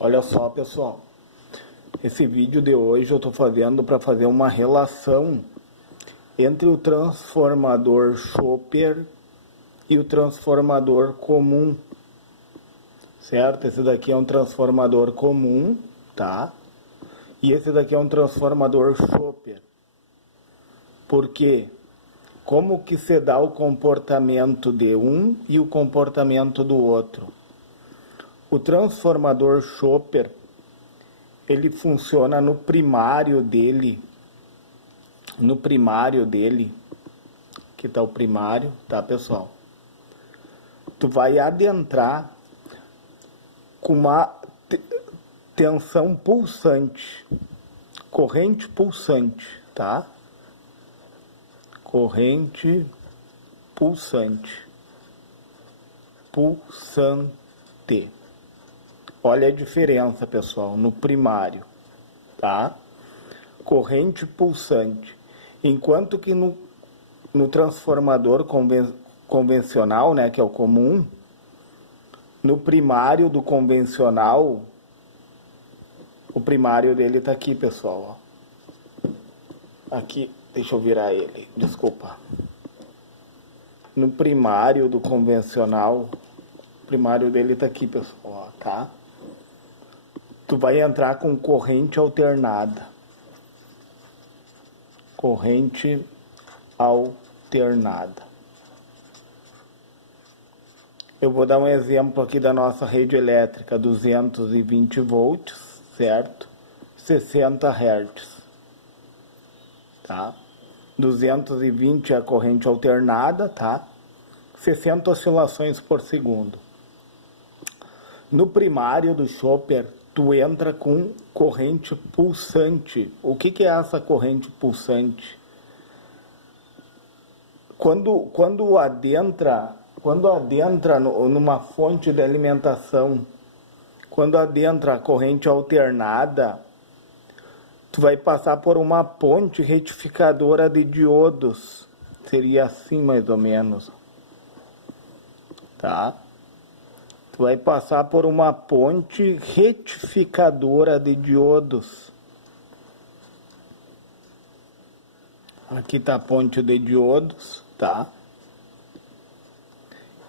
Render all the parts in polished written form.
Olha só, pessoal. Esse vídeo de hoje eu estou fazendo para fazer uma relação entre o transformador chopper e o transformador comum. Certo? Esse daqui é um transformador comum, tá? E esse daqui é um transformador chopper. Por quê? Como que se dá o comportamento de um e o comportamento do outro? O transformador chopper, ele funciona no primário dele. Aqui está o primário, tá, pessoal? Tu vai adentrar com uma tensão pulsante, corrente pulsante, tá? Corrente pulsante. Pulsante. Olha a diferença, pessoal, no primário, tá? Corrente pulsante. Enquanto que no transformador convencional, né, que é o comum, no primário do convencional, o primário dele tá aqui, pessoal, ó. Aqui, deixa eu virar ele, desculpa. No primário do convencional, o primário dele tá aqui, pessoal, ó, tá? Tu vai entrar com corrente alternada. Corrente alternada. Eu vou dar um exemplo aqui da nossa rede elétrica, 220 volts, certo? 60 Hz. Tá? 220 é a corrente alternada, tá? 60 oscilações por segundo. No primário do chopper, tu entra com corrente pulsante. O que é essa corrente pulsante? Quando adentra numa fonte de alimentação, quando adentra a corrente alternada, tu vai passar por uma ponte retificadora de diodos. Seria assim mais ou menos. Tá? Tu vai passar por uma ponte retificadora de diodos. Aqui está a ponte de diodos, tá?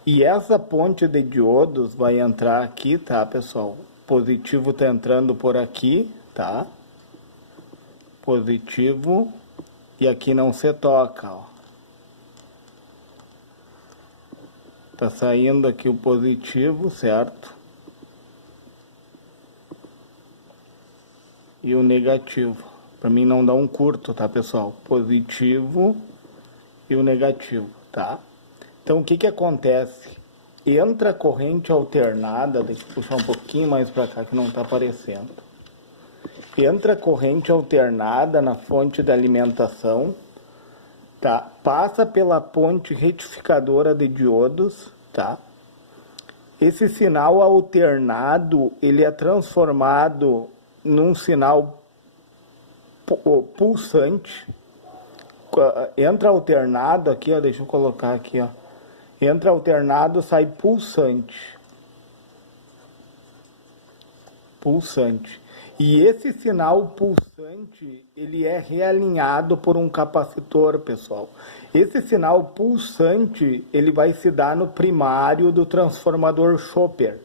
E essa ponte de diodos vai entrar aqui, tá, pessoal? Positivo tá entrando por aqui, tá? Positivo. E aqui não se toca, ó. Tá saindo aqui o positivo, certo? E o negativo. Para mim não dá um curto, tá, pessoal? Positivo e o negativo, tá? Então, o que acontece? Entra corrente alternada, deixa eu puxar um pouquinho mais para cá que não tá aparecendo. Entra corrente alternada na fonte de alimentação, tá? Passa pela ponte retificadora de diodos, tá? Esse sinal alternado, ele é transformado num sinal pulsante. Entra alternado aqui, ó, deixa eu colocar aqui, ó. Entra alternado, sai pulsante. Pulsante. E esse sinal pulsante, ele é realinhado por um capacitor, pessoal. Esse sinal pulsante, ele vai se dar no primário do transformador chopper.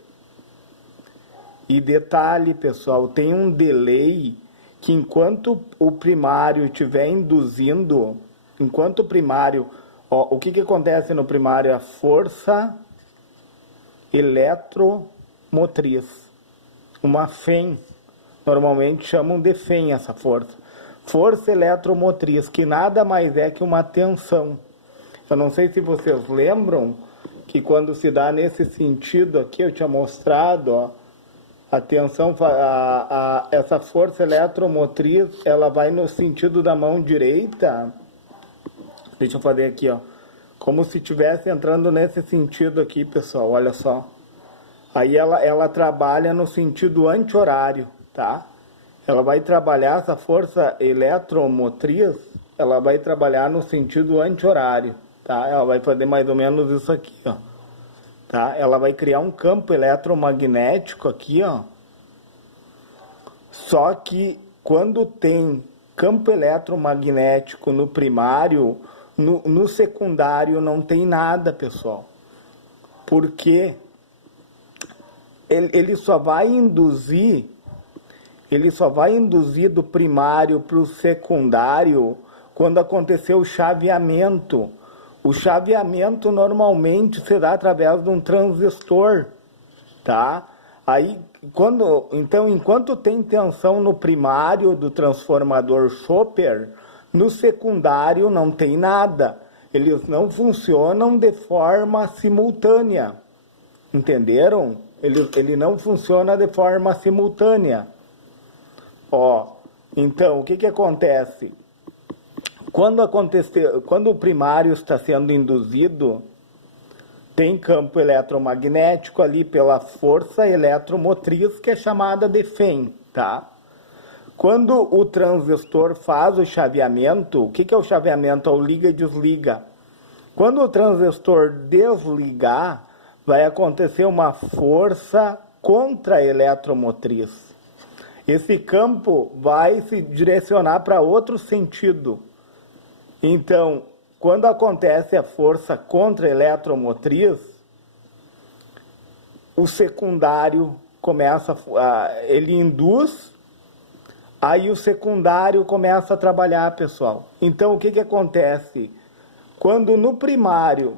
E detalhe, pessoal, tem um delay que enquanto o primário estiver induzindo, enquanto o primário, ó, o que acontece no primário é a força eletromotriz, uma FEM. Normalmente chamam de FEM essa força. Força eletromotriz, que nada mais é que uma tensão. Eu não sei se vocês lembram que quando se dá nesse sentido aqui, eu tinha mostrado, ó, a tensão, essa força eletromotriz, ela vai no sentido da mão direita. Deixa eu fazer aqui, ó. Como se estivesse entrando nesse sentido aqui, pessoal, olha só. Aí ela trabalha no sentido anti-horário, tá? Ela vai trabalhar, essa força eletromotriz, ela vai trabalhar no sentido anti-horário, tá? Ela vai fazer mais ou menos isso aqui, ó. Tá? Ela vai criar um campo eletromagnético aqui, ó, Só que quando tem campo eletromagnético no primário, no secundário não tem nada, pessoal. Porque ele só vai induzir do primário para o secundário quando acontecer o chaveamento. O chaveamento normalmente será através de um transistor, tá? Aí, então, enquanto tem tensão no primário do transformador Chopper, no secundário não tem nada. Eles não funcionam de forma simultânea. Entenderam? Ele não funciona de forma simultânea. Então, o que acontece? Quando o primário está sendo induzido, tem campo eletromagnético ali pela força eletromotriz, que é chamada de Fem, tá? Quando o transistor faz o chaveamento, o que é o chaveamento? É o liga e desliga. Quando o transistor desligar, vai acontecer uma força contra-eletromotriz. Esse campo vai se direcionar para outro sentido. Então, quando acontece a força contra-eletromotriz, o secundário começa, ele induz, aí o secundário começa a trabalhar, pessoal. Então, o que acontece? Quando no primário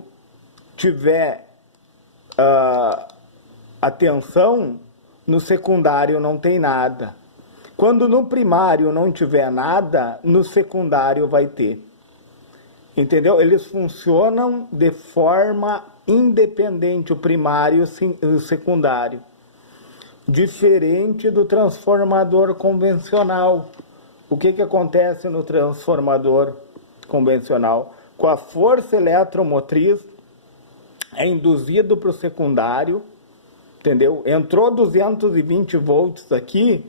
tiver a tensão, no secundário não tem nada. Quando no primário não tiver nada, no secundário vai ter. Entendeu? Eles funcionam de forma independente, o primário e o secundário. Diferente do transformador convencional. O que acontece no transformador convencional? Com a força eletromotriz, é induzido para o secundário, entendeu? Entrou 220 volts aqui,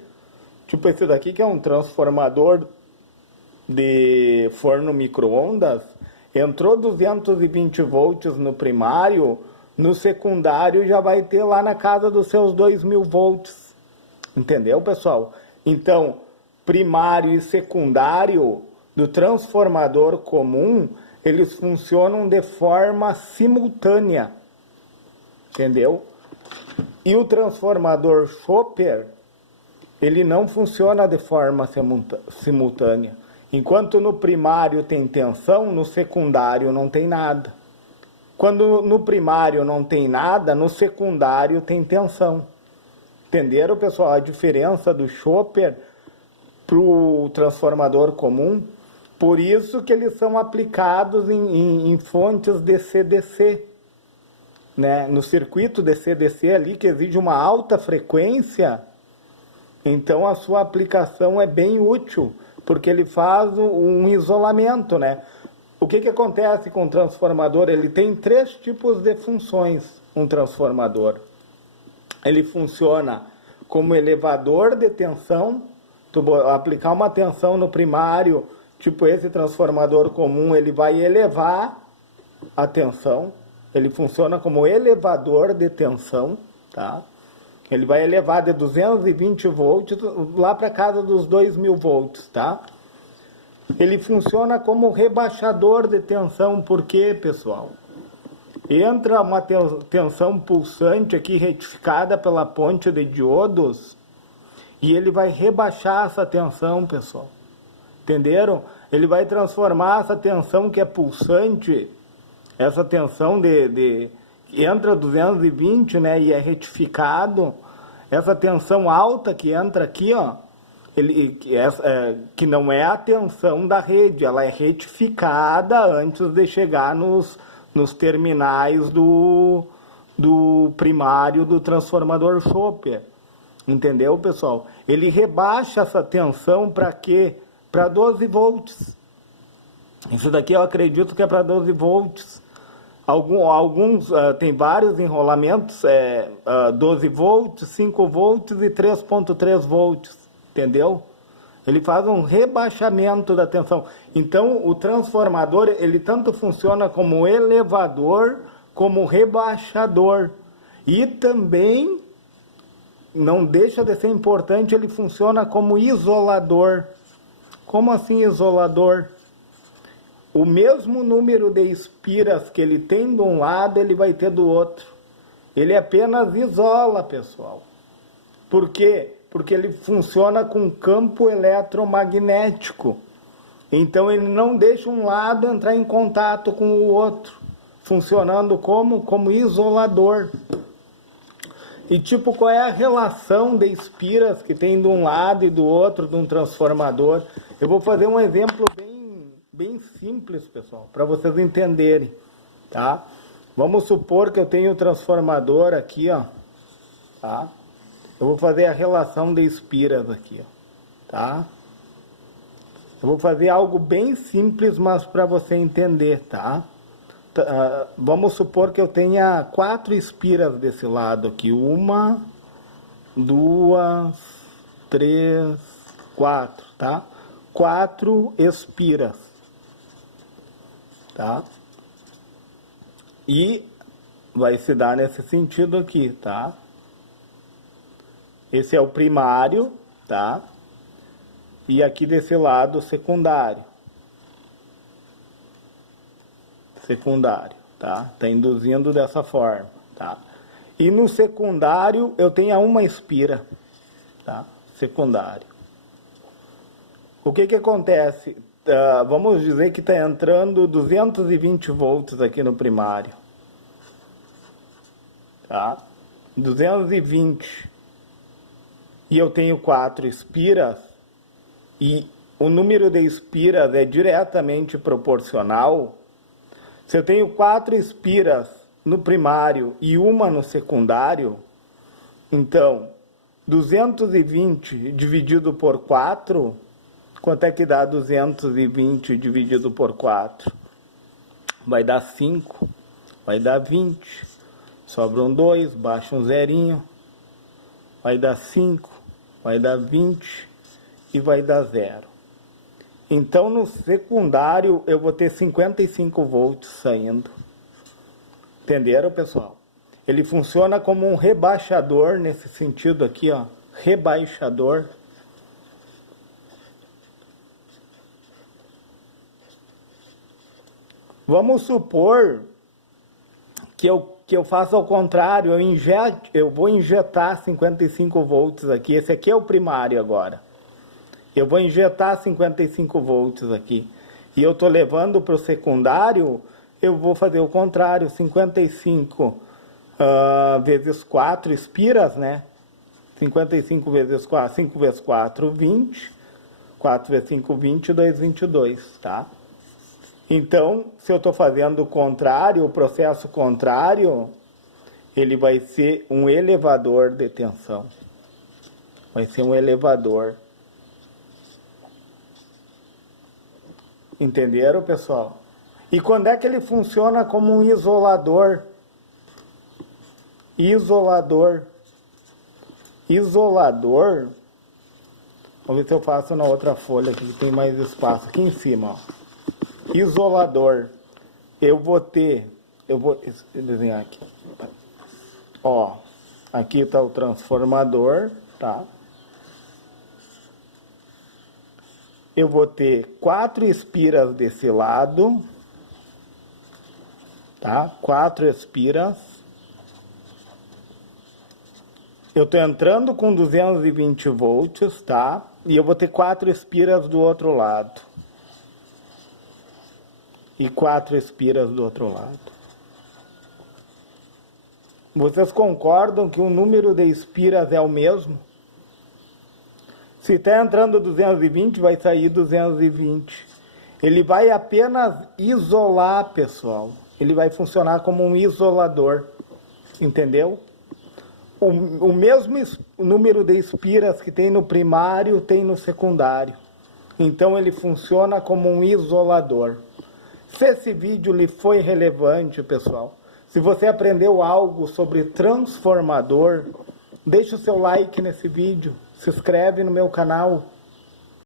tipo esse daqui que é um transformador de forno micro-ondas, entrou 220 volts no primário, no secundário já vai ter lá na casa dos seus 2.000 volts. Entendeu, pessoal? Então, primário e secundário do transformador comum, eles funcionam de forma simultânea. Entendeu? E o transformador Chopper, ele não funciona de forma simultânea. Enquanto no primário tem tensão, no secundário não tem nada. Quando no primário não tem nada, no secundário tem tensão. Entenderam, pessoal, a diferença do Chopper para o transformador comum? Por isso que eles são aplicados em fontes DC-DC. Né? No circuito DC-DC ali, que exige uma alta frequência, então a sua aplicação é bem útil, porque ele faz um isolamento, né? O que acontece com o transformador? Ele tem 3 tipos de funções, um transformador. Ele funciona como elevador de tensão. Tu aplicar uma tensão no primário, tipo esse transformador comum, ele vai elevar a tensão. Ele funciona como elevador de tensão, tá? Ele vai elevar de 220 volts lá para casa dos 2.000 volts, tá? Ele funciona como rebaixador de tensão, por quê, pessoal? Entra uma tensão pulsante aqui retificada pela ponte de diodos e ele vai rebaixar essa tensão, pessoal. Entenderam? Ele vai transformar essa tensão que é pulsante, essa tensão entra 220, né, e é retificado, essa tensão alta que entra aqui, ó, que não é a tensão da rede, ela é retificada antes de chegar nos terminais do primário do transformador Chopper. Entendeu, pessoal? Ele rebaixa essa tensão para quê? Para 12 volts. Isso daqui eu acredito que é para 12 volts. Alguns tem vários enrolamentos, 12 volts, 5 volts e 3.3 volts. Entendeu? Ele faz um rebaixamento da tensão. Então, o transformador, ele tanto funciona como elevador, como rebaixador. E também, não deixa de ser importante, ele funciona como isolador. Como assim isolador? O mesmo número de espiras que ele tem de um lado, ele vai ter do outro. Ele apenas isola, pessoal. Por quê? Porque ele funciona com campo eletromagnético. Então ele não deixa um lado entrar em contato com o outro, funcionando como isolador. E tipo, qual é a relação de espiras que tem de um lado e do outro de um transformador? Eu vou fazer um exemplo bem simples, pessoal, para vocês entenderem, tá? Vamos supor que eu tenho o transformador aqui, ó, tá? Eu vou fazer a relação de espiras aqui, ó, tá? Eu vou fazer algo bem simples, mas para você entender, tá? Vamos supor que eu tenha 4 espiras desse lado aqui. 1, 2, 3, 4, tá? 4 espiras, tá? E vai se dar nesse sentido aqui, tá? Esse é o primário, tá? E aqui desse lado, o secundário. Secundário, tá? Tá induzindo dessa forma, tá? E no secundário, eu tenho uma espira, tá? Secundário. O que acontece? Vamos dizer que está entrando 220 volts aqui no primário, tá? 220. E eu tenho 4 espiras, e o número de espiras é diretamente proporcional. Se eu tenho 4 espiras no primário e uma no secundário, então 220 dividido por 4, quanto é que dá 220 dividido por 4? Vai dar 5, vai dar 20, sobra um 2, baixa um zerinho, vai dar 5, vai dar 20 e vai dar 0. Então, no secundário, eu vou ter 55 volts saindo. Entenderam, pessoal? Ele funciona como um rebaixador, nesse sentido aqui, ó. Rebaixador. Vamos supor que eu faça ao contrário, eu vou injetar 55 volts aqui. Esse aqui é o primário agora. Eu vou injetar 55 volts aqui. E eu estou levando para o secundário, eu vou fazer o contrário. 55 vezes 4 espiras, né? 55 vezes 4, 5 vezes 4, 20. 4 vezes 5, 20, 2, 22, tá? Então, se eu estou fazendo o contrário, o processo contrário, ele vai ser um elevador de tensão. Vai ser um elevador. Entenderam, pessoal? E quando é que ele funciona como um isolador? Isolador. Isolador. Vamos ver se eu faço na outra folha aqui, que tem mais espaço. Aqui em cima, ó. Isolador. Eu vou desenhar aqui. Ó, aqui está o transformador, tá? Eu vou ter 4 espiras desse lado, tá? 4 espiras. Eu estou entrando com 220 volts, tá? E eu vou ter 4 espiras do outro lado. E 4 espiras do outro lado. Vocês concordam que o número de espiras é o mesmo? Se está entrando 220, vai sair 220. Ele vai apenas isolar, pessoal. Ele vai funcionar como um isolador. Entendeu? O mesmo número de espiras que tem no primário, tem no secundário. Então ele funciona como um isolador. Se esse vídeo lhe foi relevante, pessoal, se você aprendeu algo sobre transformador, deixa o seu like nesse vídeo. Se inscreve no meu canal.